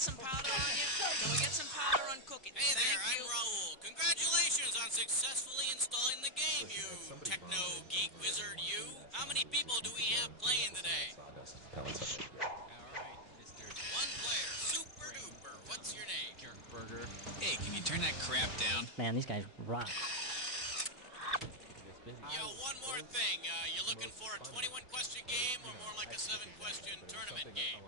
get some powder on you? Can we get some powder on Cookie? Hey there, Thank I'm you. Raul. Congratulations on successfully installing the game, you techno-geek wizard, you. How many people do we have playing today? Alright, Mr. One player, Super Duper. What's your name? Jerkburger. Hey, can you turn that crap down? Man, these guys rock. Yo, one more thing. You looking for a 21-question game or more like a 7-question tournament game?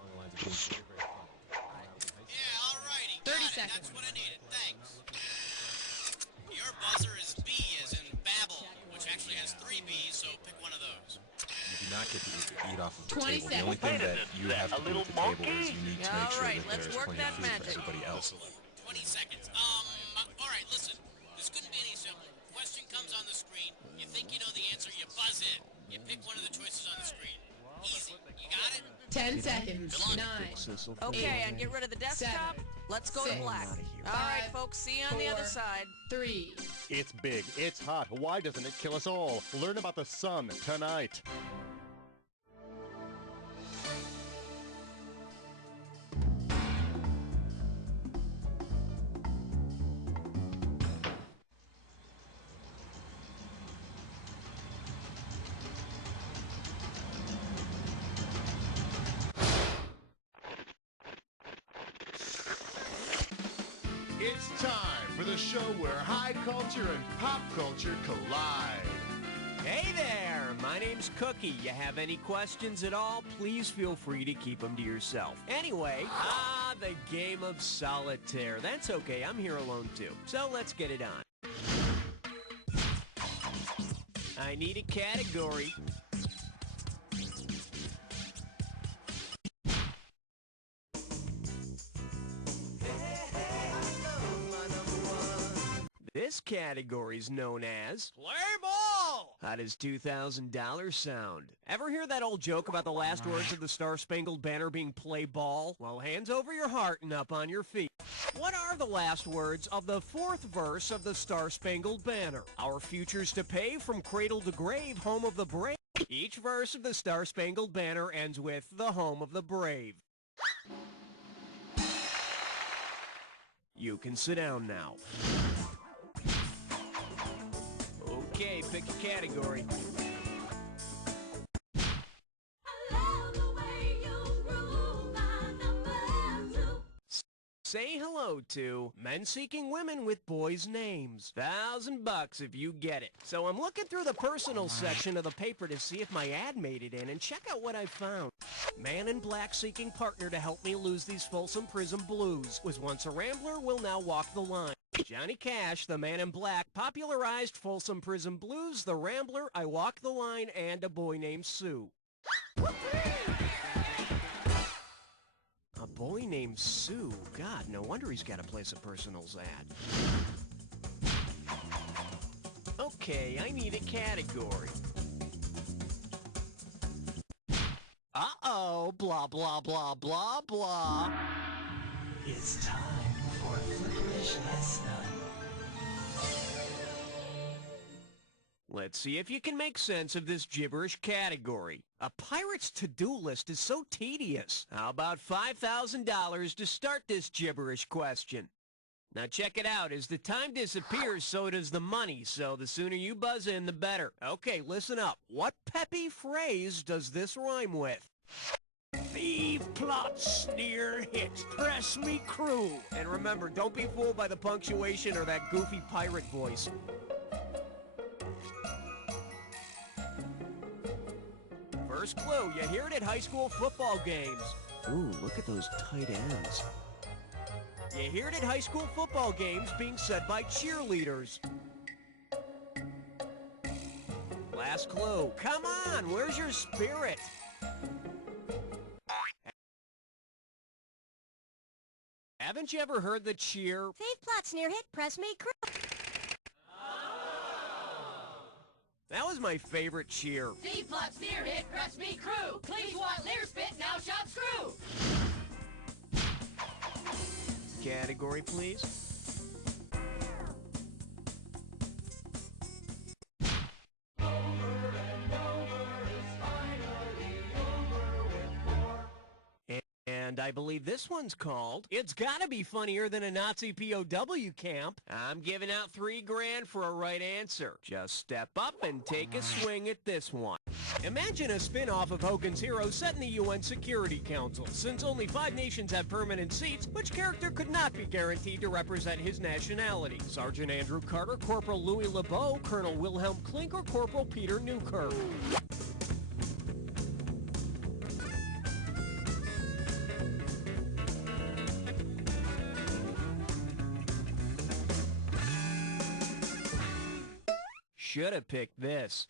Yeah, alrighty. 30 Got it. seconds. That's what I needed. Thanks. Your buzzer is B as in Babble, which actually has 3 B's, so pick one of those. You do not get to eat off of the 20 table. The only thing that you have to do with the table is you need to make sure Alright, that let's there's work plenty that of food for magic. everybody else. 20 seconds. Alright, listen. This couldn't be any simpler. Question comes on the screen. You think you know the answer, you buzz in. You pick one of the choices on the screen. Easy. You got it? 10 seconds. 9. Okay, and get rid of the desktop. Let's go to 6, black. All 5, right, folks, see you on the other 4, side. 3. It's big, it's hot. Why doesn't it kill us all? Learn about the sun tonight. It's time for the show where high culture and pop culture collide. Hey there, my name's Cookie. You have any questions at all, please feel free to keep them to yourself. Anyway, the game of solitaire. That's okay, I'm here alone too. So let's get it on. I need a category. This category is known as Play ball! How does $2,000 sound? Ever hear that old joke about the last words of the Star-Spangled Banner being play ball? Well, hands over your heart and up on your feet. What are the last words of the 4th verse of the Star-Spangled Banner? Our future's to pay from cradle to grave, home of the brave. Each verse of the Star-Spangled Banner ends with the home of the brave. You can sit down now. Okay, pick a category. Say hello to men seeking women with boys' names. $1,000 if you get it. So I'm looking through the personal section of the paper to see if my ad made it in, and check out what I found. Man in black seeking partner to help me lose these Folsom Prison blues. Was once a rambler, will now walk the line. Johnny Cash, the man in black, popularized Folsom Prison blues, the rambler, I walk the line, and a boy named Sue. A boy named Sue. God, no wonder he's got a place of personals ad. Okay, I need a category. Uh-oh, blah, blah, blah, blah, blah. It's time for Flickerish Lesson. Let's see if you can make sense of this gibberish category. A pirate's to-do list is so tedious. How about $5,000 to start this gibberish question? Now check it out. As the time disappears, so does the money. So the sooner you buzz in, the better. Okay, listen up. What peppy phrase does this rhyme with? Thieve, plot, sneer, hit, press me crew. And remember, don't be fooled by the punctuation or that goofy pirate voice. First clue, you hear it at high school football games. Ooh, look at those tight ends. You hear it at high school football games being said by cheerleaders. Last clue, come on, where's your spirit? Haven't you ever heard the cheer? Thief, plot, sneer, hit, press me, crew. That was my favorite cheer. Thief, plot, sneer, hit, press me, crew. Please want leer spit, now shot screw. Category, please. And I believe this one's called It's Gotta Be Funnier Than a Nazi POW Camp. I'm giving out $3,000 for a right answer. Just step up and take a swing at this one. Imagine a spin-off of Hogan's Heroes set in the UN Security Council. Since only 5 nations have permanent seats, which character could not be guaranteed to represent his nationality? Sergeant Andrew Carter, Corporal Louis LeBeau, Colonel Wilhelm Klink, or Corporal Peter Newkirk? Should have picked this.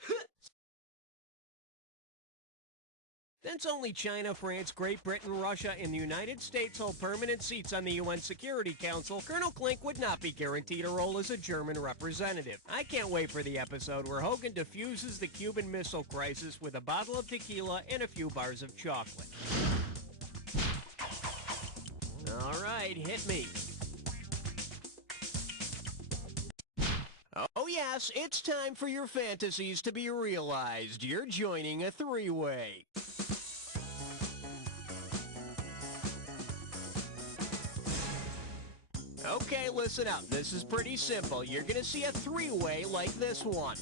Since only China, France, Great Britain, Russia, and the United States hold permanent seats on the UN Security Council, Colonel Klink would not be guaranteed a role as a German representative. I can't wait for the episode where Hogan diffuses the Cuban Missile Crisis with a bottle of tequila and a few bars of chocolate. All right, hit me. Oh yes, it's time for your fantasies to be realized. You're joining a 3-way. Okay, listen up. This is pretty simple. You're gonna see a 3-way like this one.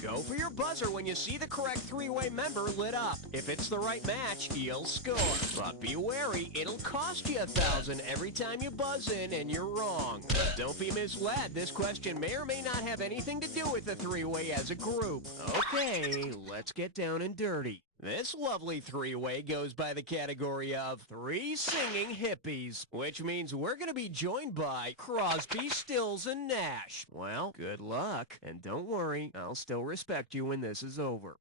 Go for your buzzer when you see the correct 3-way member lit up. If it's the right match, you'll score. But be wary, it'll cost you $1,000 every time you buzz in and you're wrong. But don't be misled, this question may or may not have anything to do with the 3-way as a group. Okay, let's get down and dirty. This lovely 3-way goes by the category of 3 singing hippies, which means we're going to be joined by Crosby, Stills, and Nash. Well, good luck, and don't worry, I'll still respect you when this is over.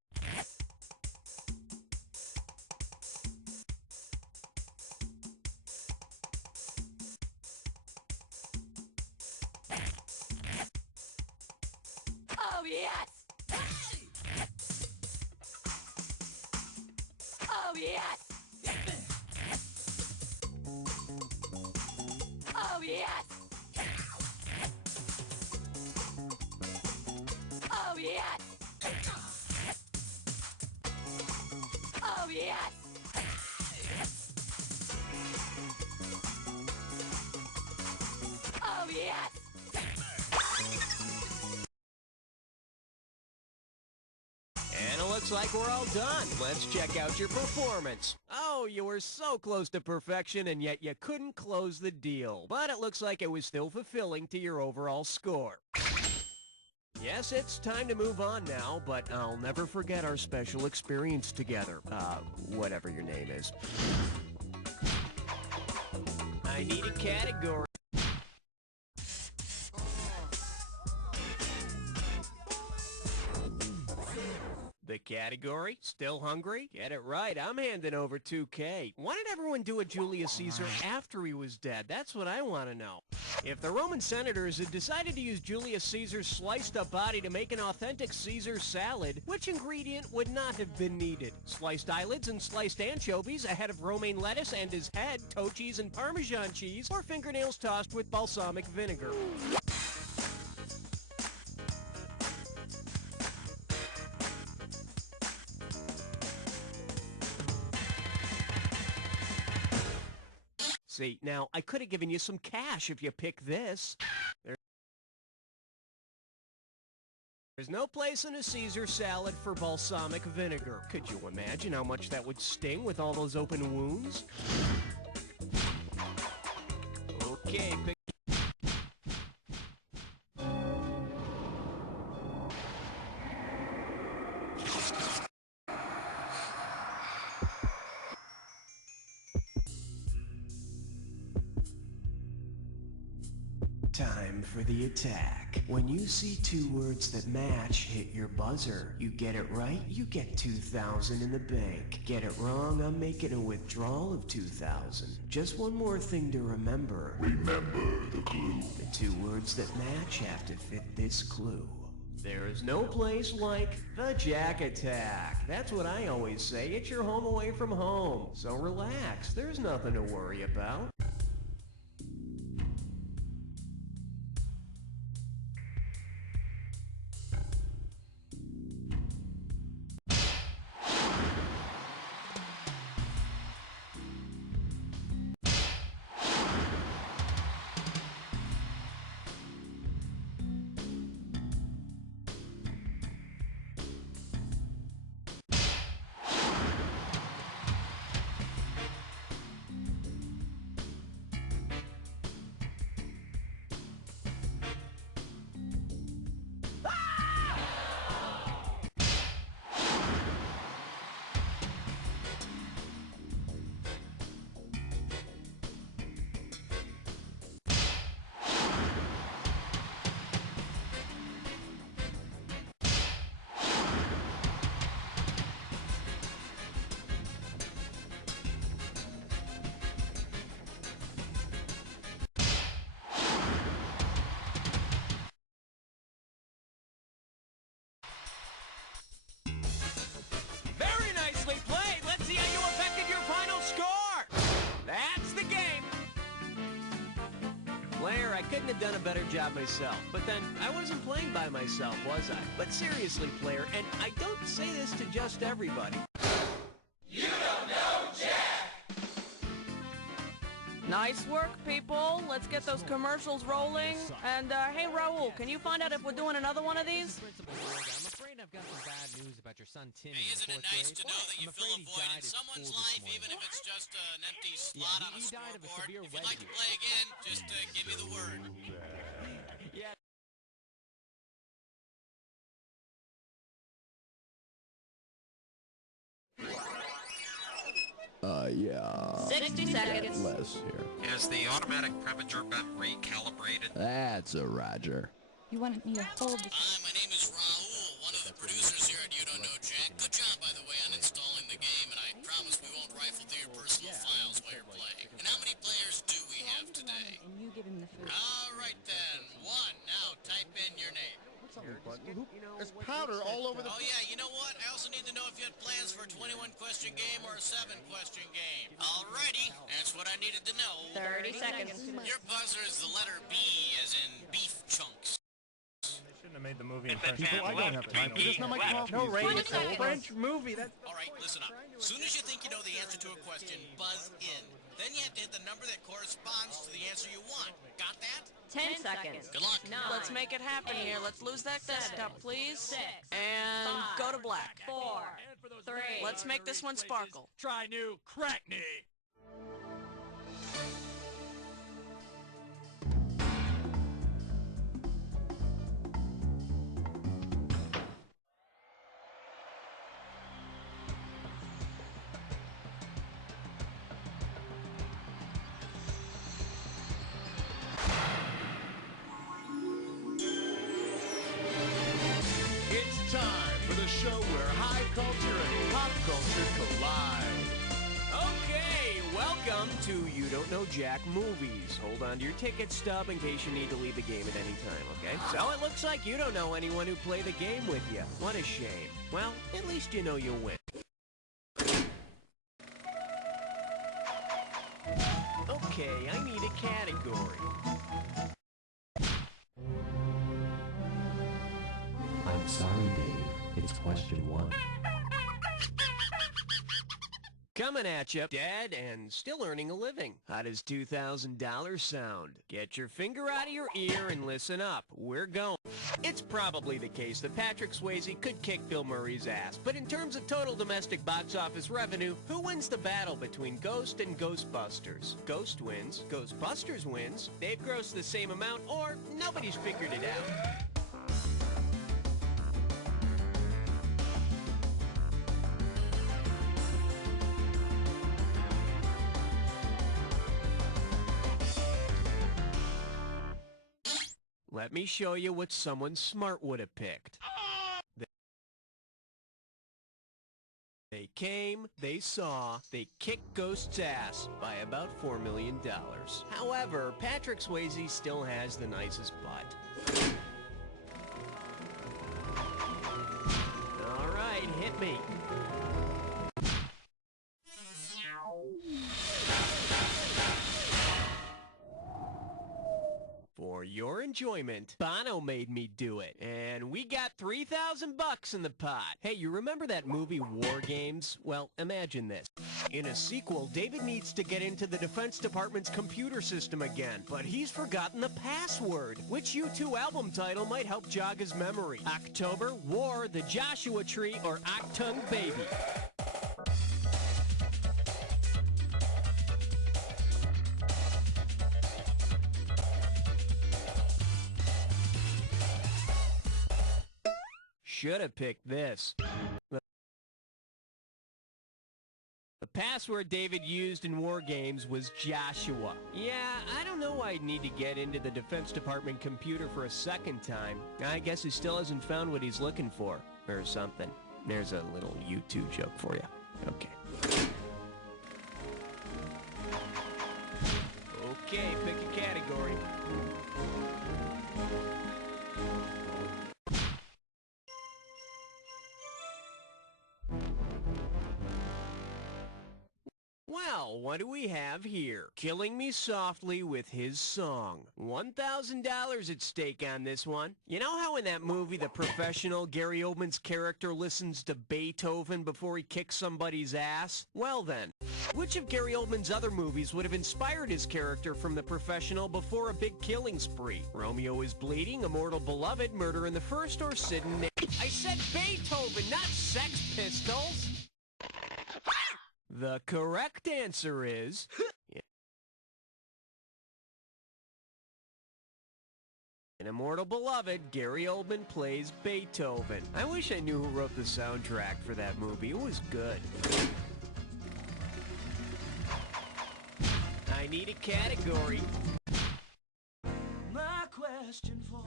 Oh, yes! Oh, yes! Oh, yes! Oh, yes! Oh, yes! Oh, yes! And it looks like we're all done. Let's check out your performance. Oh, you were so close to perfection, and yet you couldn't close the deal. But it looks like it was still fulfilling to your overall score. Yes, it's time to move on now, but I'll never forget our special experience together. Whatever your name is. I need a category. The category? Still hungry? Get it right, I'm handing over $2K. Why did everyone do a Julius Caesar after he was dead? That's what I want to know. If the Roman senators had decided to use Julius Caesar's sliced up body to make an authentic Caesar salad, which ingredient would not have been needed? Sliced eyelids and sliced anchovies, a head of romaine lettuce and his head, toe cheese and Parmesan cheese, or fingernails tossed with balsamic vinegar? See, now, I could have given you some cash if you pick this. There's no place in a Caesar salad for balsamic vinegar. Could you imagine how much that would sting with all those open wounds? Okay, pick... Time for the attack. When you see 2 words that match, hit your buzzer. You get it right, you get $2,000 in the bank. Get it wrong, I'm making a withdrawal of $2,000. Just one more thing to remember. Remember the clue. The 2 words that match have to fit this clue. There is no place like the Jack Attack. That's what I always say. It's your home away from home. So relax. There's nothing to worry about. couldn't have done a better job myself. But then, I wasn't playing by myself, was I? But seriously, player, and I don't say this to just everybody. You don't know Jack! Nice work, people. Let's get those commercials rolling. And, hey, Raul, can you find out if we're doing another one of these? I'm afraid I've got some bad news about your son Timmy. Hey, isn't it nice to know that you fill a void in someone's life, even if it's just an empty slot on a scoreboard? If you'd like to play again, just give me the word. Yeah. Yeah. 60 seconds. Less here. Has the automatic premature been recalibrated? That's a Roger. You wanted me to hold the... Hi, my name is Raul, one of the producers here at You Don't Know Jack. Good job, by the way, on installing the game, and I promise we won't rifle through your personal files while you're playing. And how many players do we have today? And you give him the food. All right, then. One. Now, type in your name. There's powder all over the... Oh, yeah, you know what? I also need to know if you had plans for a 21-question game or a 7-question game. Alrighty, that's what I needed to know. 30 seconds. Your buzzer is the letter B, as in beef chunks. Shouldn't have made the movie in French. People, I don't have time for this. Not my coffee. No, Ray, is it's a French movie. That's... All right, listen up. As soon as you think you know the answer to a question, buzz in. Then you have to hit the number that corresponds to the answer you want. Got that? 10 seconds. Good luck. Let's make it happen here. Let's lose that desktop, please. And go to black. 4, 3. Let's make this one sparkle. Try new Crackney. It's time for the show where high culture and pop culture collide. Okay, welcome to You Don't Know Jack Movies. Hold on to your ticket stub in case you need to leave the game at any time, okay? So it looks like you don't know anyone who played the game with you. What a shame. Well, at least you know you'll win. Okay, I need a category. I'm sorry, Dave. It's question 1. Coming at you, dead and still earning a living. How does $2,000 sound? Get your finger out of your ear and listen up. We're going. It's probably the case that Patrick Swayze could kick Bill Murray's ass, but in terms of total domestic box office revenue, who wins the battle between Ghost and Ghostbusters? Ghost wins, Ghostbusters wins, they've grossed the same amount, or nobody's figured it out. Let me show you what someone smart would have picked. They came, they saw, they kicked Ghost's ass by about $4 million. However, Patrick Swayze still has the nicest butt. All right, hit me. For your enjoyment, Bono made me do it, and we got $3,000 in the pot. Hey, you remember that movie War Games? Well, imagine this. In a sequel, David needs to get into the Defense Department's computer system again, but he's forgotten the password. Which U2 album title might help jog his memory? October, War, The Joshua Tree, or Achtung Baby? Should have picked this. The password David used in War Games was Joshua. Yeah, I don't know why I'd need to get into the Defense Department computer for a second time. I guess he still hasn't found what he's looking for, or something. There's a little YouTube joke for you. Okay. Okay, pick a category. Well, what do we have here? Killing Me Softly with his song. $1,000 at stake on this one. You know how in that movie The Professional, Gary Oldman's character listens to Beethoven before he kicks somebody's ass? Well then, which of Gary Oldman's other movies would have inspired his character from The Professional before a big killing spree? Romeo is Bleeding, Immortal Beloved, Murder in the First, or Sid and Nick? I said Beethoven, not Sex Pistols! The correct answer is... In Immortal Beloved, Gary Oldman plays Beethoven. I wish I knew who wrote the soundtrack for that movie. It was good. I need a category. My question for...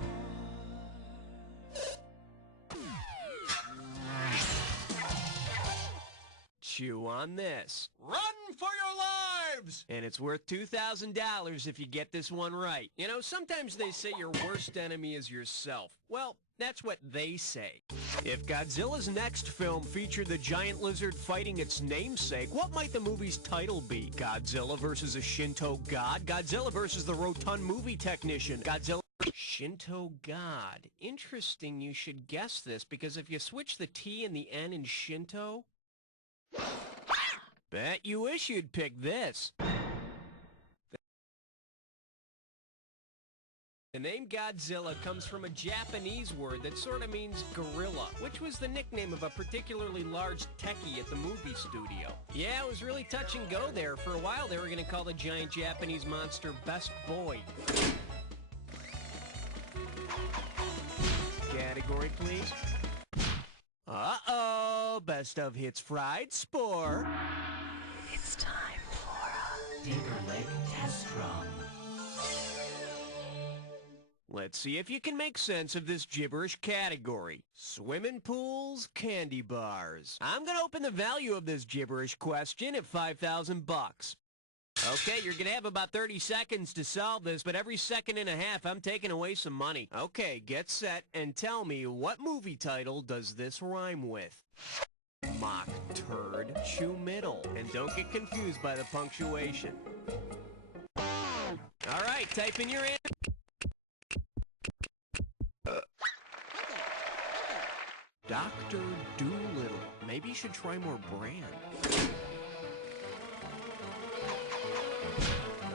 Chew on this. Run for your lives! And it's worth $2,000 if you get this one right. You know, sometimes they say your worst enemy is yourself. Well, that's what they say. If Godzilla's next film featured the giant lizard fighting its namesake, what might the movie's title be? Godzilla versus a Shinto god? Godzilla versus the rotund movie technician? Godzilla... Shinto god. Interesting you should guess this, because if you switch the T and the N in Shinto... Bet you wish you'd pick this. The name Godzilla comes from a Japanese word that sort of means gorilla, which was the nickname of a particularly large techie at the movie studio. Yeah, it was really touch and go there. For a while, they were going to call the giant Japanese monster Best Boy. Category, please. Uh-oh, Best of Hits Fried Spore. It's time for a Digger Leg Test Run. Let's see if you can make sense of this gibberish category. Swimming pools, candy bars. I'm gonna open the value of this gibberish question at $5,000. Okay, you're gonna have about 30 seconds to solve this, but every second and a half, I'm taking away some money. Okay, get set and tell me, what movie title does this rhyme with? Mock turd, chew middle. And don't get confused by the punctuation. All right, type in your answer. Dr. Doolittle. Maybe you should try more brand.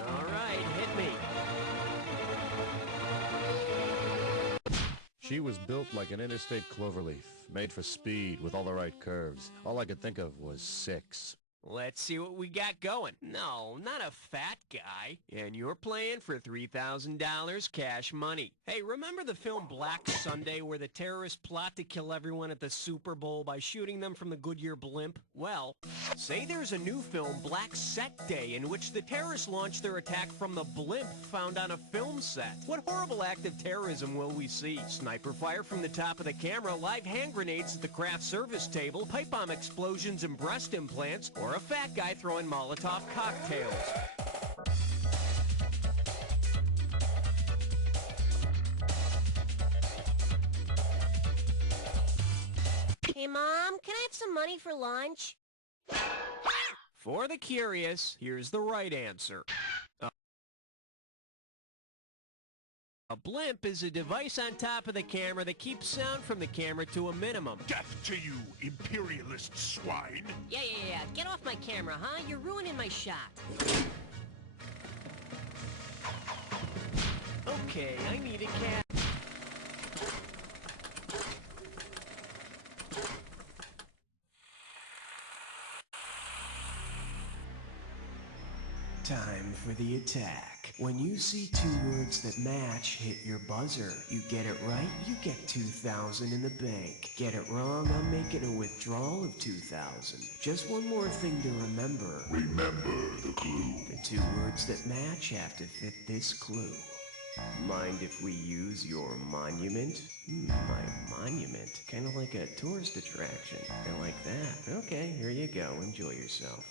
All right, hit me. She was built like an interstate cloverleaf, made for speed with all the right curves. All I could think of was 6. Let's see what we got going. No, not a fat guy. And you're playing for $3,000 cash money. Hey, remember the film Black Sunday where the terrorists plot to kill everyone at the Super Bowl by shooting them from the Goodyear blimp? Well, say there's a new film, Black Set Day, in which the terrorists launch their attack from the blimp found on a film set. What horrible act of terrorism will we see? Sniper fire from the top of the camera, live hand grenades at the craft service table, pipe bomb explosions and breast implants, or a fat guy throwing Molotov cocktails. Hey, Mom, can I have some money for lunch? For the curious, here's the right answer. A blimp is a device on top of the camera that keeps sound from the camera to a minimum. Death to you, imperialist swine! Yeah. Get off my camera, huh? You're ruining my shot. Okay, I need a cat. Time for the attack. When you see 2 words that match hit your buzzer, you get it right, you get $2,000 in the bank. Get it wrong, I'm making a withdrawal of $2,000. Just one more thing to remember. Remember the clue. The 2 words that match have to fit this clue. Mind if we use your monument? My monument? Kind of like a tourist attraction. I like that. Okay, here you go. Enjoy yourself.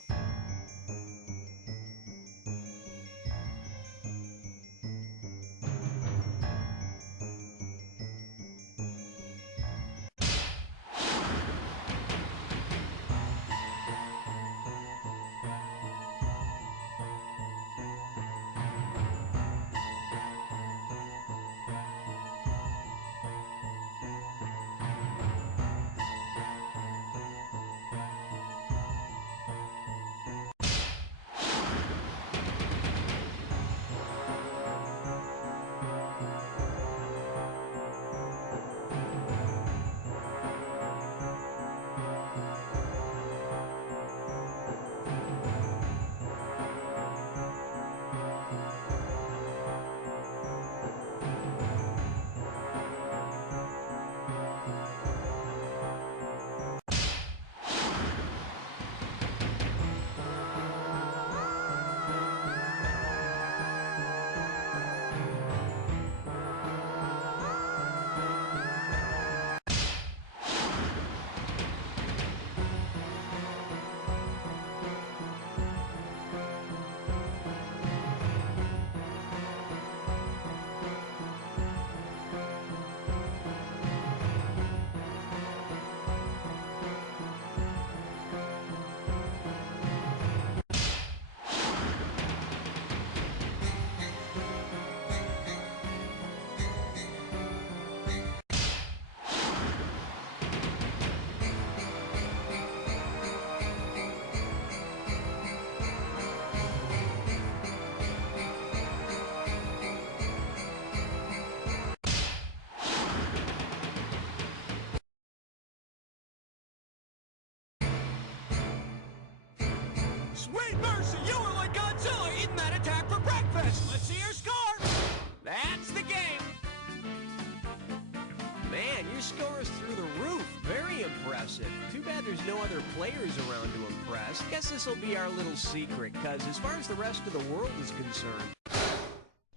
Sweet mercy, you were like Godzilla eating that attack for breakfast. Let's see your score. That's the game. Man, your score is through the roof. Very impressive. Too bad there's no other players around to impress. Guess this will be our little secret, because as far as the rest of the world is concerned...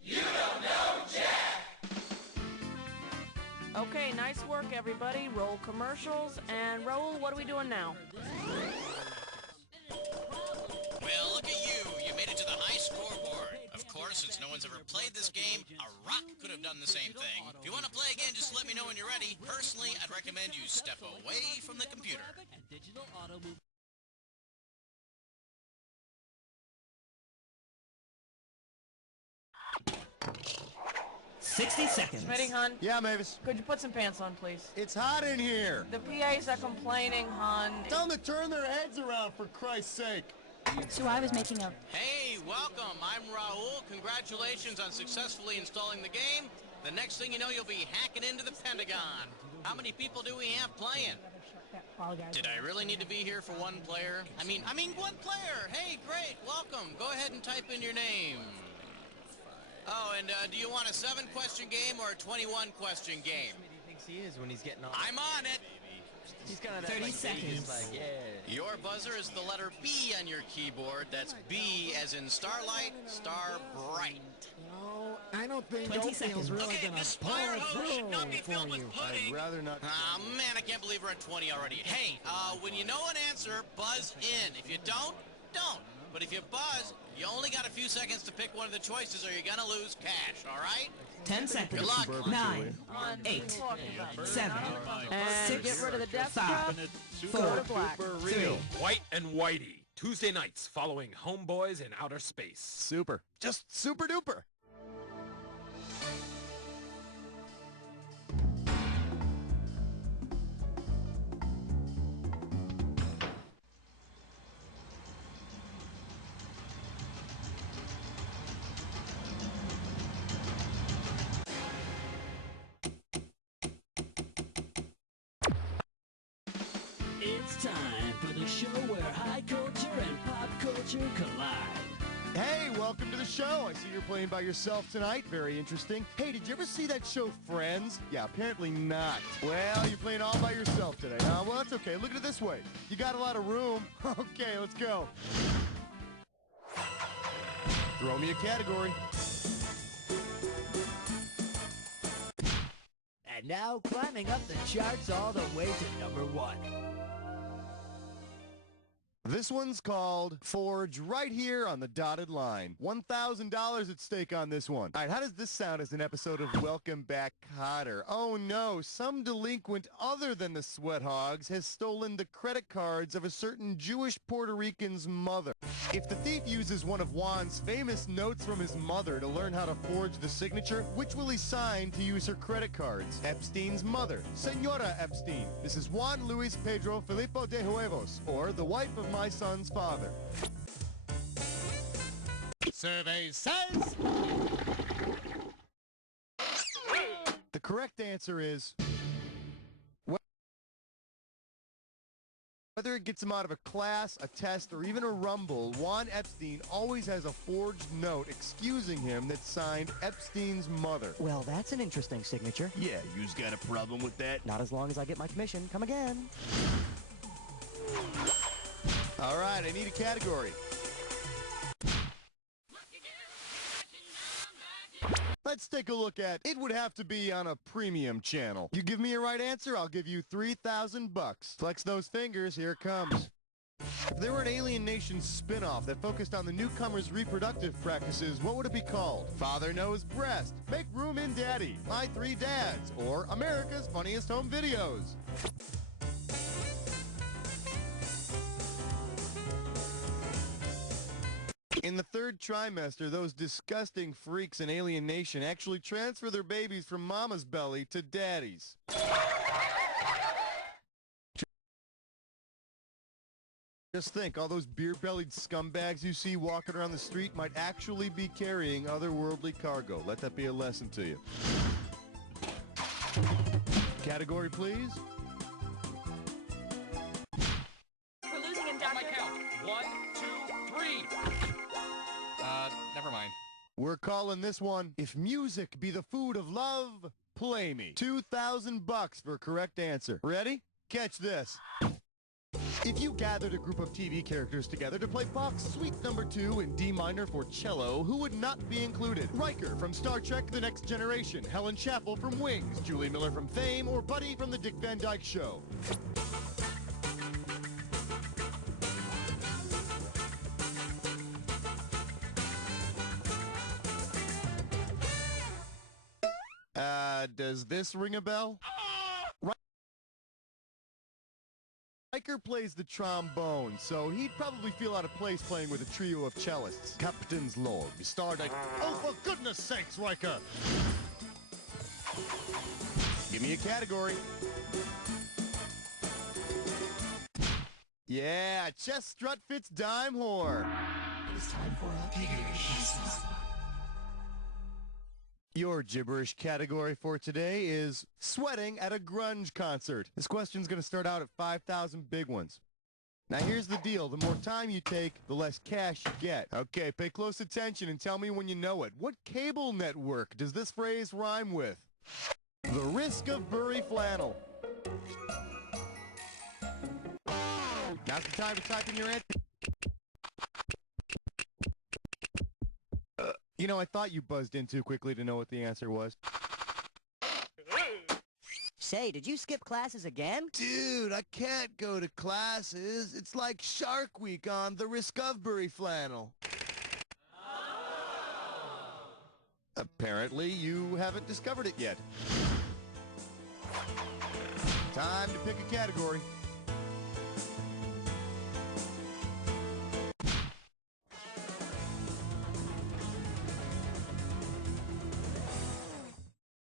You don't know Jack! Okay, nice work, everybody. Roll commercials. And Raul, what are we doing now? Well, look at you. You made it to the high scoreboard. Of course, since no one's ever played this game, a rock could have done the same thing. If you want to play again, just let me know when you're ready. Personally, I'd recommend you step away from the computer. 60 seconds. Smitty, hun? Yeah, Mavis? Could you put some pants on, please? It's hot in here. The PAs are complaining, hun. Tell them to turn their heads around, for Christ's sake. So I was making a... Hey, welcome. I'm Raul. Congratulations on successfully installing the game. The next thing you know, you'll be hacking into the Pentagon. How many people do we have playing? Did I really need to be here for one player? I mean one player. Hey, great. Welcome. Go ahead and type in your name. Oh, and do you want a 7-question game or a 21-question game? He thinks he is when he's getting on. I'm on it. He's gonna 30 seconds. Like, yeah. Your buzzer is the letter B on your keyboard. That's B as in starlight, star bright. No, I don't think 20 seconds. really Okay, gonna this fire hose should not be pull filled with you. pudding. I'd rather not... Ah, man, I can't believe we're at 20 already. Hey, when you know an answer, buzz in. If you don't, don't. But if you buzz, you only got a few seconds to pick one of the choices or you're gonna lose cash, all right? 10 seconds. Good luck. 9, Hun, 8, what are you talking about? 7, And 6, get rid of the death 5, trap. 4, Go to black. 3. White and Whitey. Tuesday nights following Homeboys in Outer Space. Super. Just super duper. It's time for the show where high culture and pop culture collide. Hey, welcome to the show. I see you're playing by yourself tonight. Very interesting. Hey, did you ever see that show Friends? Yeah, apparently not. Well, you're playing all by yourself today, huh? Well, that's okay. Look at it this way. You got a lot of room. Okay, let's go. Throw me a category. And now climbing up the charts all the way to number 1. This one's called Forge right here on the dotted line. $1,000 at stake on this one. All right, how does this sound as an episode of Welcome Back, Kotter? Oh no, some delinquent other than the Sweat Hogs has stolen the credit cards of a certain Jewish Puerto Rican's mother. If the thief uses one of Juan's famous notes from his mother to learn how to forge the signature, which will he sign to use her credit cards? Epstein's mother, Senora Epstein. This is Juan Luis Pedro Filippo de Huevos, or the wife of my son's father. Survey says... The correct answer is... Whether it gets him out of a class, a test, or even a rumble, Juan Epstein always has a forged note excusing him that's signed Epstein's mother. Well, that's an interesting signature. Yeah, you's got a problem with that? Not as long as I get my commission. Come again. All right, I need a category. Let's take a look at, it would have to be on a premium channel. You give me a right answer, I'll give you 3,000 bucks. Flex those fingers, here it comes. If there were an Alien Nation spin-off that focused on the newcomers' reproductive practices, what would it be called? Father Knows Breast, Make Room in Daddy, My Three Dads, or America's Funniest Home Videos. In the third trimester, those disgusting freaks in Alien Nation actually transfer their babies from mama's belly to daddy's. Just think, all those beer-bellied scumbags you see walking around the street might actually be carrying otherworldly cargo. Let that be a lesson to you. Category, please. We're losing him, On my Doctor. count. 1, 2, 3. Never mind. We're calling this one, If Music Be the Food of Love, Play Me. $2,000 for a correct answer. Ready? Catch this. If you gathered a group of TV characters together to play Bach's Suite No. 2 in D minor for cello, who would not be included? Riker from Star Trek The Next Generation, Helen Chappell from Wings, Julie Miller from Fame, or Buddy from The Dick Van Dyke Show? Does this ring a bell? Riker plays the trombone, so he'd probably feel out of place playing with a trio of cellists. Captain's log, Stardate. Oh, for goodness sakes, Riker! Give me a category. Yeah, chest strut fits dime whore. It's time for a gibberish. Your gibberish category for today is sweating at a grunge concert. This question's going to start out at 5,000 big ones. Now here's the deal. The more time you take, the less cash you get. Okay, pay close attention and tell me when you know it. What cable network does this phrase rhyme with? The Risk of Bury Flannel. Now's the time to type in your answer. You know, I thought you buzzed in too quickly to know what the answer was. Say, did you skip classes again? Dude, I can't go to classes. It's like Shark Week on the Discovery Flannel. Apparently, you haven't discovered it yet. Time to pick a category.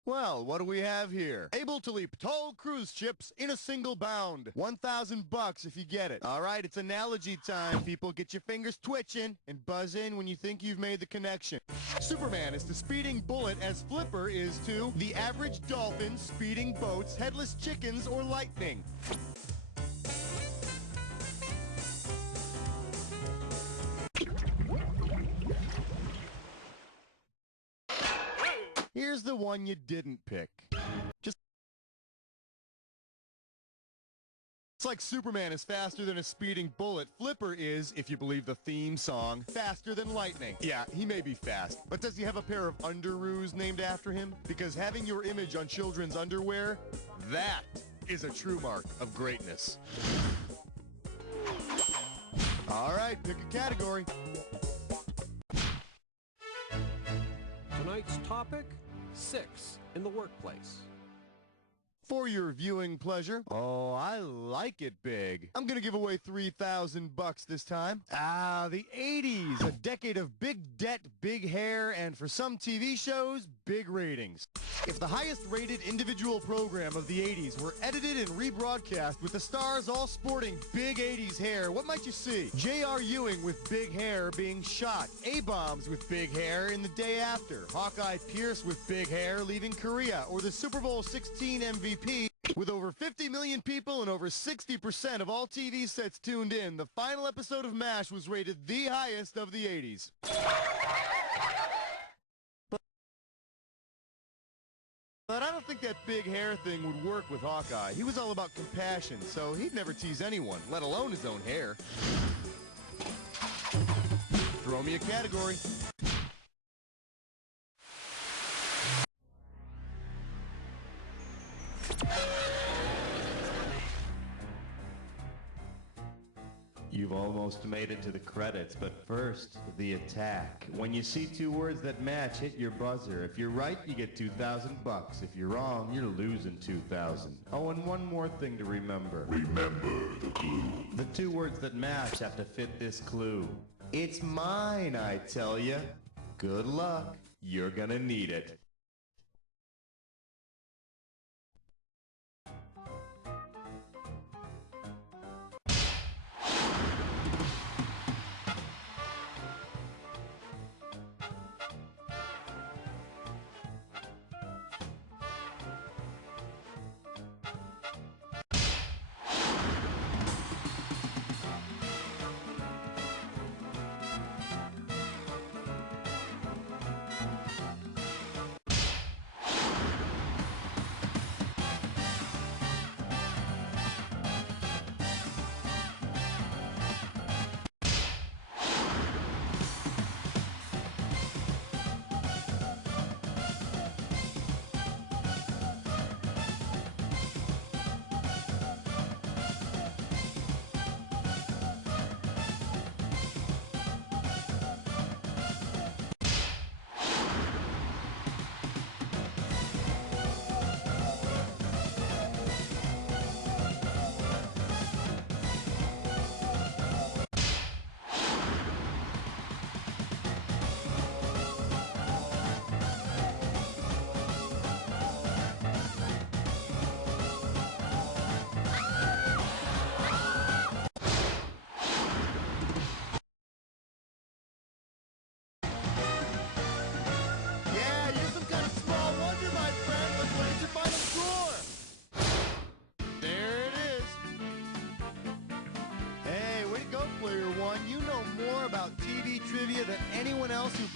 Well, what do we have here? Able to leap tall cruise ships in a single bound. $1,000 if you get it. All right, it's analogy time, people. Get your fingers twitching and buzz in when you think you've made the connection. Superman is to speeding bullet as Flipper is to the average dolphin, speeding boats, headless chickens, or lightning. Here's the one you didn't pick. Just it's like Superman is faster than a speeding bullet. Flipper is, if you believe the theme song, faster than lightning. Yeah, he may be fast, but does he have a pair of underoos named after him? Because having your image on children's underwear, that is a true mark of greatness. All right, pick a category. Tonight's topic, 6 in the workplace. For your viewing pleasure. Oh, I like it big. I'm gonna give away $3,000 this time. The 80s, a decade of big debt, big hair, and for some TV shows, big ratings. If the highest rated individual program of the 80s were edited and rebroadcast with the stars all sporting big 80s hair, what might you see? J.R. Ewing with big hair being shot. A-bombs with big hair in the day after. Hawkeye Pierce with big hair leaving Korea. Or the Super Bowl 16 MVP with over 50 million people and over 60% of all TV sets tuned in. The final episode of MASH was rated the highest of the 80s. But I don't think that big hair thing would work with Hawkeye. He was all about compassion, so he'd never tease anyone, let alone his own hair. Throw me a category. You've almost made it to the credits, but first, the attack. When you see two words that match, hit your buzzer. If you're right, you get $2,000. If you're wrong, you're losing $2,000. Oh, and one more thing to remember. Remember the clue. The two words that match have to fit this clue. It's mine, I tell ya. Good luck. You're gonna need it.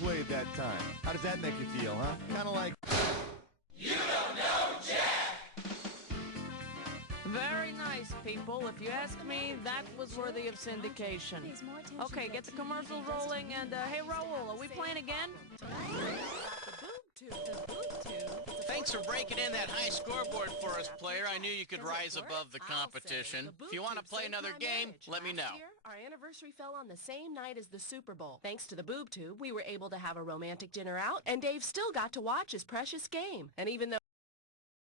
played that time. How does that make you feel, huh? Kind of like... You don't know Jack! Very nice, people. If you ask me, that was worthy of syndication. Okay, get the commercials rolling, and hey, Raul, are we playing again? Thanks for breaking in that high scoreboard for us, player. I knew you could rise above the competition. If you want to play another game, let me know. Our anniversary fell on the same night as the Super Bowl. Thanks to the Boob Tube, we were able to have a romantic dinner out, and Dave still got to watch his precious game. And even though